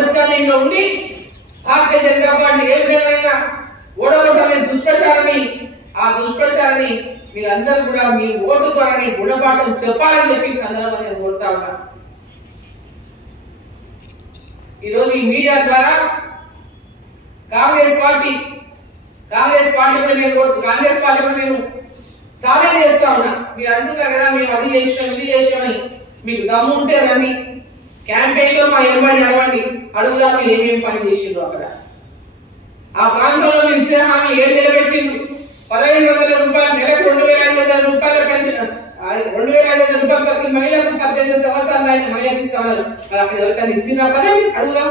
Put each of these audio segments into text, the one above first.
Understanding లో ఉండి Bharatiya Janata party ఏ విధంగా ఓడగొట్టాలనే ఆ దుష్ప్రచారాన్ని మీరందరూ కూడా మీ ఓటు ద్వారా గుణపాఠం చెప్పాలని చెప్పి సందర్భంగా నేను కోరుతా ఉన్నాను. ఈరోజు ఈ మీడియా ద్వారా కాంగ్రెస్ పార్టీ కూడా నేను ఛాలెంజ్ చేస్తా ఉన్నా. మీరు అంటున్నారు కదా మేము అది చేసినాం ఇది చేసినామని, మీకు దమ్ము ఉంటే రండి క్యాంపెయిన్ లో మా ఎంబడి నడవండి, అడుగుదా మీరు ఏమేమి పని చేసిండ్రు అక్కడ ఆ ప్రాంతంలో మీరు ఇచ్చిన హామీ ఏం నిలబెట్టిండ్రు. 1500 రూపాయలు నెలకు 2500 రూపాయల పెన్షన్ 2500 రూపాయలు ప్రతి మహిళకు 18 సంవత్సరాలు ఆయన మహిళకి ఇస్తున్నారు. అక్కడ ఎవరికైనా ఇచ్చిన పని అడుగుదాం.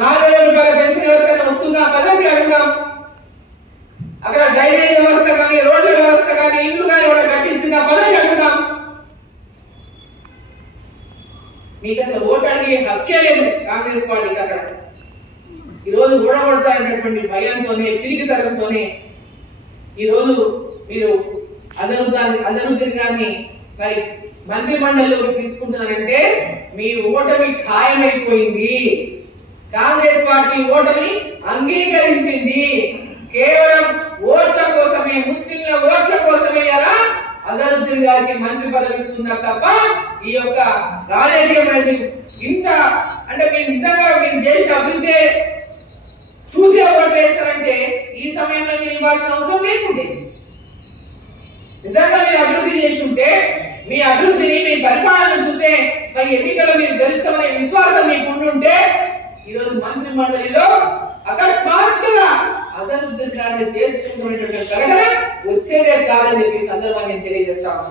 4000 రూపాయల పెన్షన్ ఎవరికైనా వస్తుందా పదవి అడుగుదాం. అక్కడ డ్రైనేజ్ వ్యవస్థ కానీ రోడ్ల వ్యవస్థ కానీ ఇల్లు కానీ వాళ్ళకి కట్టించిన పదవి అడుగుదాం. మీకు అసలు ఓటు అడిగే హక్కే లేదు కాంగ్రెస్ పార్టీకి. అక్కడ ఈరోజు ఓడగొడతారనేటువంటి భయంతోనే పిరిగితనంతోనే ఈరోజు మీరు అదనుద్దీన్ గారిని మంత్రి మండలిలోకి తీసుకుంటున్నారంటే మీ ఓటమి ఖాయమైపోయింది. కాంగ్రెస్ పార్టీ ఓటమి అంగీకరించింది. కేవలం ఓట్ల కోసమే, ముస్లింల ఓట్ల కోసమే ఎలా అదనుద్దీన్ గారికి మంత్రి పదవి ఇస్తున్నారు తప్ప ఈ యొక్క రాజకీయం అనేది ఇంత అంటే మీరు నిజంగా మీరు చేసే అభివృద్ధి చూసే ఓట్లు వేస్తారంటే ఈ సమయంలో మీరు ఇవ్వాల్సిన అవసరం లేకుండే. నిజంగా మీరు అభివృద్ధి చేసి ఉంటే మీ అభివృద్ధిని మీ పరిపాలన చూసే మరి ఎన్నికల్లో మీరు గెలుస్తామనే విశ్వాసం మీకు ఉండుంటే ఈరోజు మంత్రి మండలిలో అకస్మాత్తుగా అదనుద్దీన్ గారిని చేర్చుకునేటువంటి ప్రకటన వచ్చేదే కాదని చెప్పి సందర్భాన్ని నేను తెలియజేస్తాను.